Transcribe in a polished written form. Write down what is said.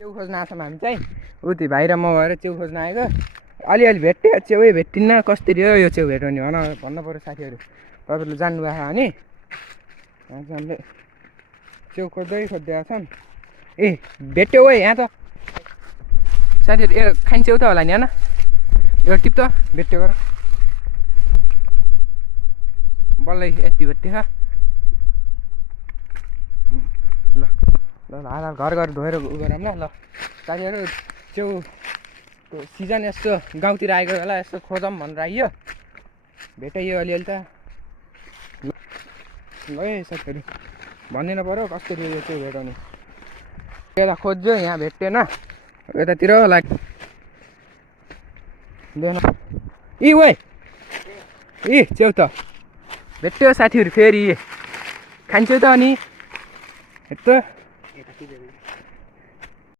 च्याउ खोज्न आछौँ हामी चाहिँ उति भाइ र म भएर च्याउ खोज्न आएको अलिअलि भेट्यो च्याउै भेट्टिन्न कसरी हो यो च्याउ भेटाउने भन्नु पऱ्यो साथीहरू तपाईँहरूले जान्नुभएको छ भने हामीले च्याउ खोज्दै आएको छौँ ए भेट्यो है यहाँ त साथीहरू ए खाने च्याउ त होला नि होइन यो टिप त भेट्यो गर बल्लै यति भेट्यो ल ल हाल घर धोएर उ गरौँ ल साथीहरू च्याउको सिजन यस्तो गाउँतिर आएको बेला यस्तो खोजौँ भनेर आइयो भेटाइयो अलिअलि त ल है साथीहरू भनिदिनु पऱ्यो कसरी यो च्याउ भेटाउने यता खोज्यो यहाँ भेटेन यतातिर होला इ वै इ च्याउ त भेट्यो साथीहरू फेरि खान्छौ त अनि यस्तो